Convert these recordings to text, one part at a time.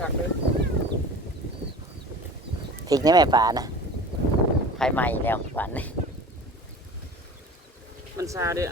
ผักเลยพริกนี่แม่ป่านะไฟไหม้แล้วป่านนี้มันซาเด้อ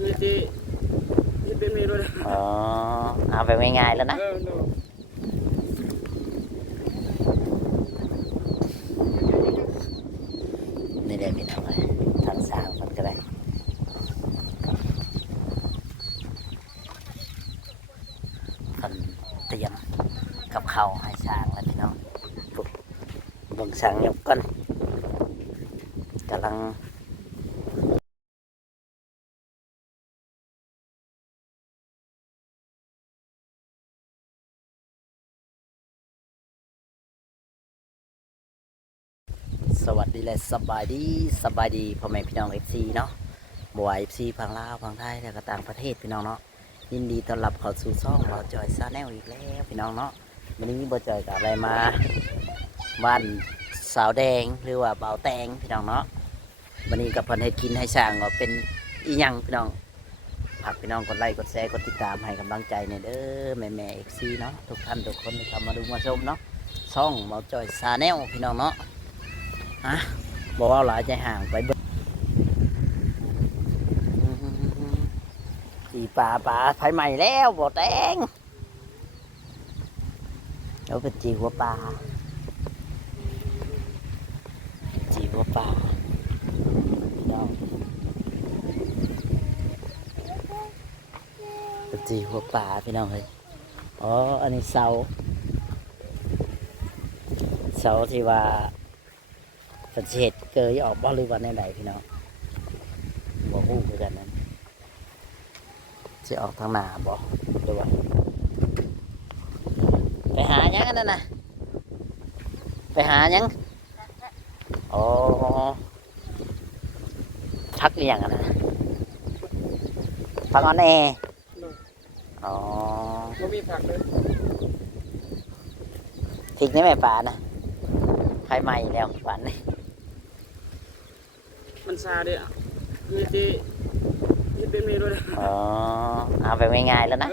นี่ที่เป็นเมนูเลยอ๋อเอาไปง่ายๆแล้วนะนี่เดี๋ยวพี่น้องเลยทางสร้างมันก็ได้คนเตรียมกับข้าวให้สร้างแล้วพี่น้องปุ๊บเบิ่งสร้างยกก่อนกำลังสวัสดีและสบายดีพ่อแม่พี่น้องเอฟซีเนาะบวายเอฟซีพังลาวพังไทยแล้วก็ต่างประเทศพี่น้องเนาะยินดีต้อนรับเข้าสู่ช่องเราจอยซาแนลอีกแล้วพี่น้องเนาะวันนี้บ่จอยกับอะไรมาบ้านสาวแดงหรือว่าเบาแตงพี่น้องเนาะวันนี้กับเพิ่นให้กินให้สร้างก็เป็นอีหยังพี่น้องฝากพี่น้องกดไลค์กดแชร์กดติดตามให้กำลังใจในเด้อแม่เอฟซีเนาะทุกท่านทุกคนที่เข้ามาดูมาชมเนาะช่องเราจอยซาแนลพี่น้องเนาะบอกว่าหลายใจห่างไปเบิ่งจีป่าไฟใหม่แล้วบ่แตงแล้วเป็นจีหัวปลาจีหัวปลาน้องเป็นจีหัวปลาพี่น้องเลยอ๋ออันนี้เสาที่ว่าเป็นเศษเกยออกบ่หรือว่าในใดพี่น้องบ่ฮู้คือกันนั้นจะออกทางหน้าบ่หรือว่าไปหายังกันนั่นน่ะไปหายังอ๋อพักเรียงกันนะพักออนแอร์อ๋อก็มีผักเลยพริกนี่แม่ป่านะไฟไหม้แล้วป่านนี้มันซาเด้อนี่ที่เป็นเมนูเลยอ๋อเอาไปง่ายๆแล้วนะ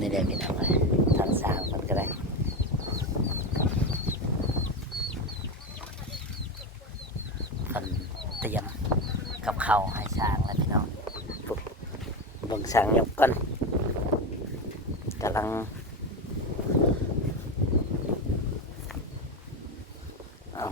นี่เดี๋ยวพี่น้องเลยทางสร้างมันก็ได้คนเตรียมกับข้าวให้สร้างแล้วพี่น้องปุ๊บเบิ่งสร้างยกก่อนกำลังเอา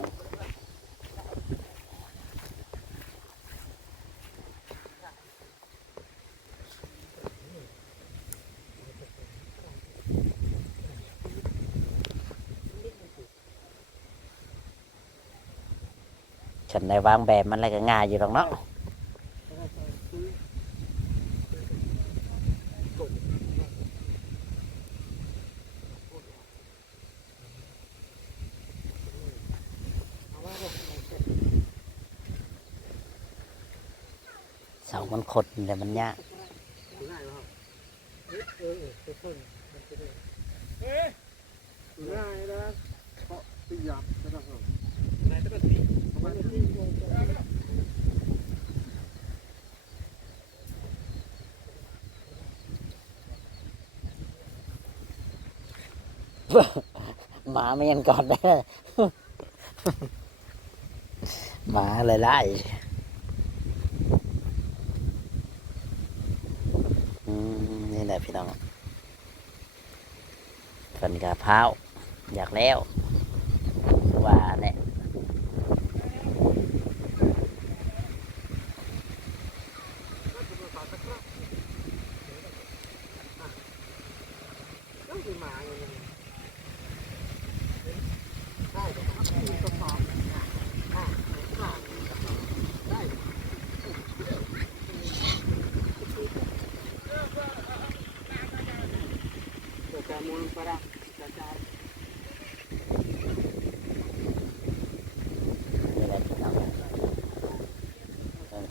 ฉันได้วางแบบมันอะไรก็ง่ายอยู่หรอกเนาะเสามันขดแต่มันยากง่ายนะเพราะตีหยาบนะครับหมาไม่ยันก่อนได้หมาเลยไล่นี่แหละพี่น้องphần cà pháo giặt leo và này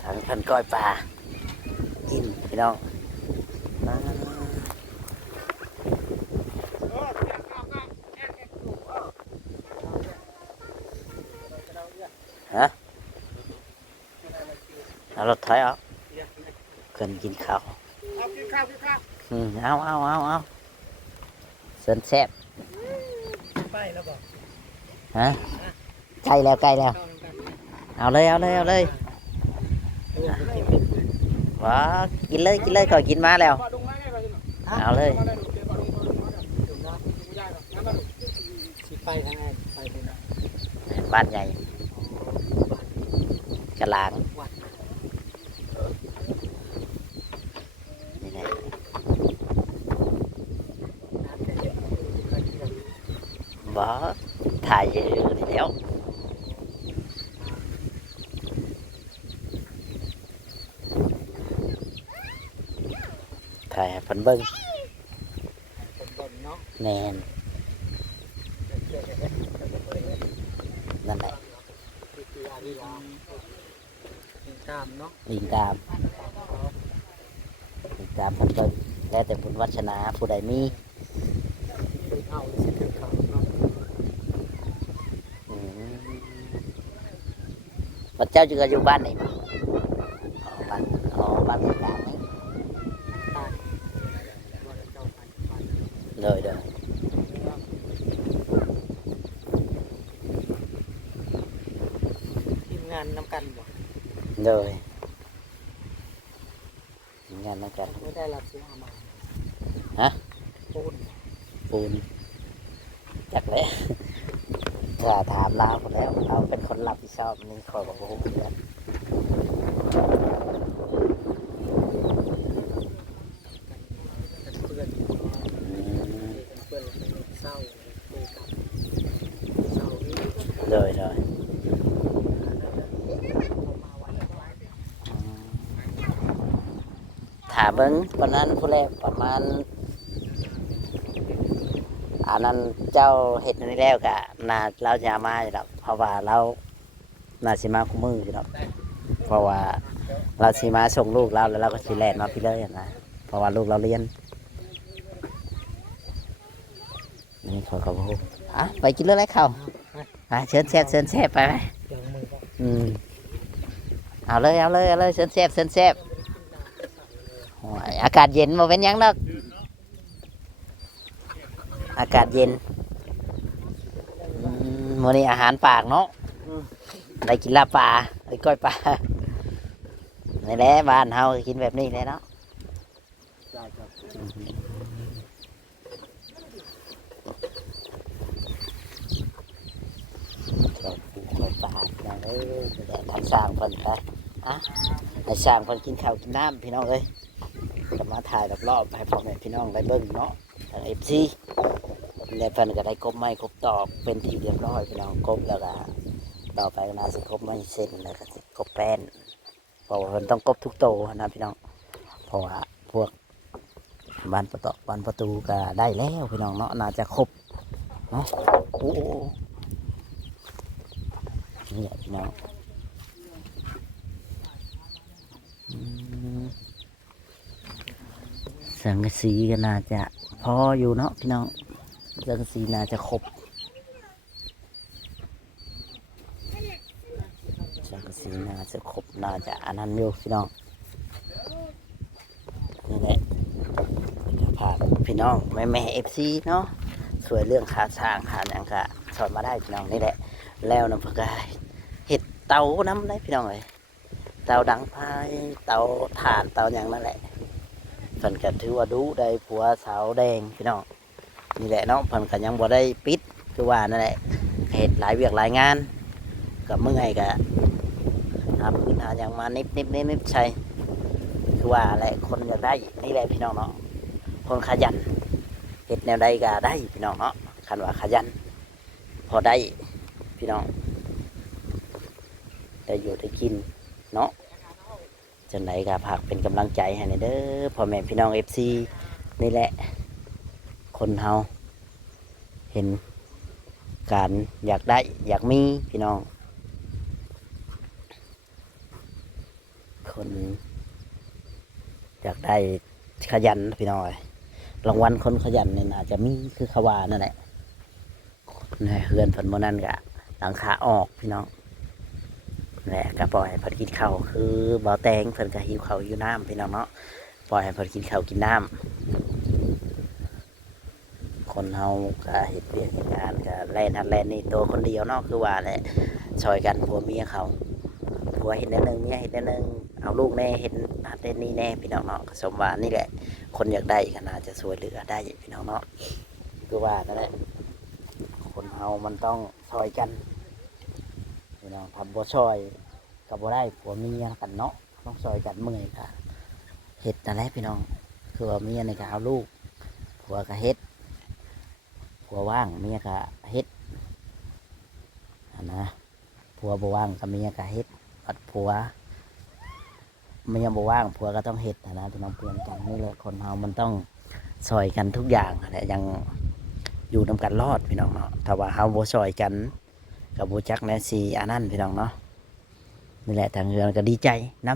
thằng thân coi bà inพี่น้องฮะเอารถถอยออก พิ่นกินข้าว เอากินข้าวกินข้าว เอาเสินแซ่บ ไปแล้วบอก ฮะใกล้แล้วเอาเลยว้ากินเลยก่อนกินมาแล้วเอาเลย สิไปทางไหนไปทางไหน บ้านใหญ่กะลางนี่ไงบ่ถ่ายอยู่นี่แล้วถ่ายให้เพิ่นเบิ่ง คนต้นเนาะ แม่นนั่นแหละ คืออาดีตามเนาะ ลิงตามเพิ่นเบิ่งแล้วแต่บุญวัฒนาผู้ใดมี เป็นเอาสิคือเขาเนาะ อืมพระเจ้าจึงอยู่บ้านไหนบ่บ้านกลางนี่ ตายว่าเจ้าไป เลย ทีมงานนำกันบ่ เลยงานนั้นกัน ไม่ได้รับเสียอามา ฮะ ปูน ปูนจักเลยจะถามเราหมดแล้วเราเป็นคนรับผิดชอบนี่ขอกับผมเพื่อน เป็นเพื่อนเพื่อนเศร้าเลยกับเศร้านี่ เลยถามเบิ้งวันนั้นผู้แรกประมาณอันนั้นเจ้าเห็ดนี่แล้วกะนาเราจะมาอยู่ดอกเพราะว่าเรานาสิมาคู่มืออยู่ดอกเพราะว่าเราสิมาส่งลูกเราแล้วเราก็สิแลนมาพี่เลยนะเพราะว่าลูกเราเรียนนี่ขอขอบคุณไปกินเรื่องอะไรเข้าไปเชิญแซ่บไปไหม เดี๋ยวมือก็ เอาเลยเชิญแซ่บโอ้ยอากาศเย็นมาเป็นหยังดอกอากาศเย็นมื้อนี้อาหารปากเนาะได้กินลาบปลาได้ก้อยปลานี่แหละบ้านเฮากินแบบนี้เลยเนาะ ได้ครับ ก้อยปูก้อยปลาพี่น้องเอ้ยเดี๋ยวทางสร้างเพิ่นไปให้สร้างเพิ่นกินข้าวกินน้ำพี่น้องเอ้ยก็มาถ่ายรอบๆให้พ่อแม่พี่น้องได้เบิ่งเนาะทาง FC แล้วเพิ่นก็ได้กบไม้กบตอกเป็นที่เรียบร้อยพี่น้องกบแล้วก็ต่อไปก็น่าสิกบไม้เส้นแล้วก็สิกบแป้นเพราะว่าเพิ่นต้องกบทุกโตนะพี่น้องเพราะว่าพวกบานประตอกบานประตูก็ได้แล้วพี่น้องเนาะน่าจะครบเนาะโอ้นี่แหละพี่น้องสังกะสีก็น่าจะพออยู่เนาะพี่น้องสังกะสีน่าจะครบสังกะสีน่าจะครบน่าจะอันนั้นอยู่พี่น้องนี่แหละจะพาพี่น้องแม่FCเนาะสวยเรื่องขาสร้างขาอย่างกะสอนมาได้พี่น้องนี่แหละแล้วน้ำผักกาเห็ดเตาน้ำได้พี่น้องเลยเตาดังไฟเตาถ่านเตาอย่างนั่นแหละเพิ่นก็ถือว่าดูได้ผัวสาวแดงพี่น้องนี่แหละเนาะเพิ่นก็ยังบ่ได้ปิดคือว่านั่นแหละเห็ดหลายเวียกหลายงานกับเมื่อไงก็หาพื้นหาอย่างมานิบใช่คือว่าอะไรคนอยากได้นี่แหละพี่น้องเนาะคนขยันเห็ดแนวใดก็ได้พี่น้องเนาะคันว่าขยันพอได้พี่น้องได้อยู่ได้กินเนาะจังไหนก็ฝากเป็นกำลังใจให้เด้อพ่อแม่พี่น้องFCนี่แหละคนเฮาเห็นการอยากได้อยากมีพี่น้องคนอยากได้ขยันพี่น้องรางวัลคนขยันเนี่ยน่าจะมีคือขวานั่นแหละเฮือนฝนโมนั่นกะหลังคาออกพี่น้อง และก็ปล่อยให้เพิ่นกินข้าวคือเบาแตงเพิ่นก็หิวข้าวอยู่น้ำพี่น้องเนาะปล่อยให้เพิ่นกินข้าวกินน้ำคนเฮาก็เฮ็ดเวียกเฮ็ดงานก็แล่นหันแล่นนี่ตัวคนเดียวเนาะคือว่าแหละช่วยกันผัวเมียเขาผัวเฮ็ดแนวหนึงเมียเฮ็ดแนวหนึงเอาลูกแน่เฮ็ดนั่นเฮ็ดนี่แน่พี่น้องเนาะก็สมว่านี่แหละคนอยากได้ก็น่าจะช่วยเหลือได้พี่น้องเนาะคือว่าก็ได้คนเฮามันต้องช่วยกันพี่น้องทำบ่ช่วยก็บ่ได้ผัวเมียกันเนาะต้องช่วยกันเมื่อยก็เฮ็ดนั่นแหละพี่น้องคือว่าเมียนี่ก็เอาลูกผัวก็เฮ็ดผัวว่างเมียก็เฮ็ดนะผัวบ่ว่างกับเมียก็เฮ็ดปัดผัวเมียบ่ว่างผัวก็ต้องเฮ็ดนะพี่น้องเปลี่ยนกันนี่แหละคนเฮามันต้องช่วยกันทุกอย่างแหละยังอยู่นำกันรอดพี่น้องเนาะถ้าว่าเฮาบ่ช่วยกันกับบ่จักแน่สิอันนั้นพี่น้องเนาะนี่แหละทางเรือนก็ดีใจนํ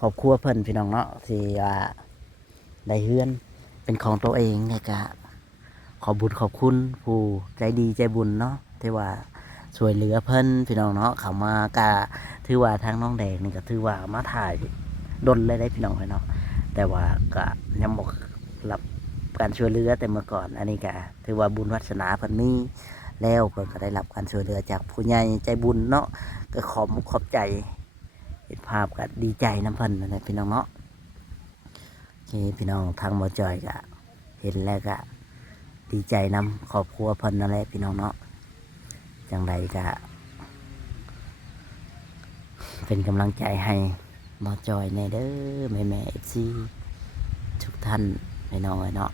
ครอบครัวเพิ่นพี่น้องเนาะที่ว่าได้เฮือนเป็นของตัวเองเนี่ยก็ขอบุญขอบคุณผู้ใจดีใจบุญเนาะที่ว่าช่วยเหลือเพิ่นพี่น้องเนาะเขามากะถือว่าทางน้องแดงนี่ก็ถือว่ามาถ่ายดนเลยได้พี่น้องเลยเนาะแต่ว่าก็ยังบอกรับการช่วยเหลือแต่เมื่อก่อนอันนี้ก็ถือว่าบุญวาสนาเพิ่นมีแล้วเพิ่นก็ได้รับการช่วยเหลือจากผู้ใหญ่ใจบุญเนาะก็ขอบใจเห็นภาพก็ดีใจน้ำเพิ่นนั่นแหละพี่น้องเนาะโอเคพี่น้องทางหมอจอยก็เห็นแล้วก็ดีใจนำครอบครัวเพิ่นนั่นแหละพี่น้องเนาะจังใดก็เป็นกำลังใจให้หมอจอยในเด้อแม่FCทุกท่านพี่น้องเนาะ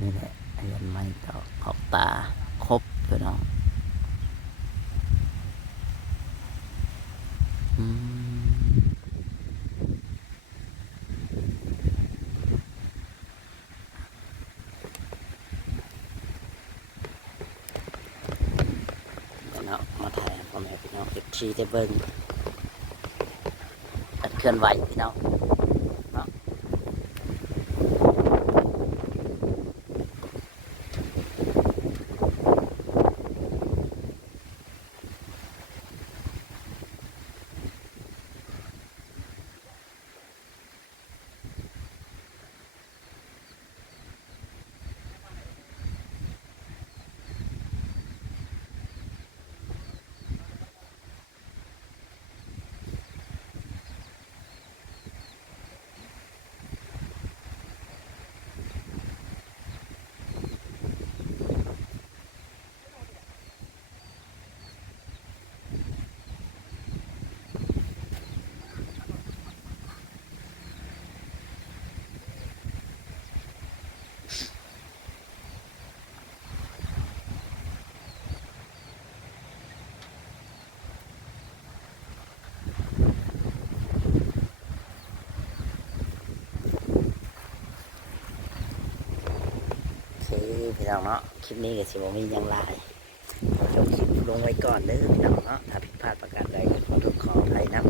นี่แหละเรียนไม่ต่อขอบตาครบพี่น้องเนาะมาถ่ายพ่อแม่พี่น้องFCได้เบิ่งการเคลื่อนไหวพี่น้องเนาะพี่น้องเนาะคลิปนี้ก็สิบ่มีหยังหลายขอจบคลิปลงไว้ก่อนเด้อพี่น้องเนาะถ้าผิดพลาดประการใดก็ขอโทษขออภัยนะ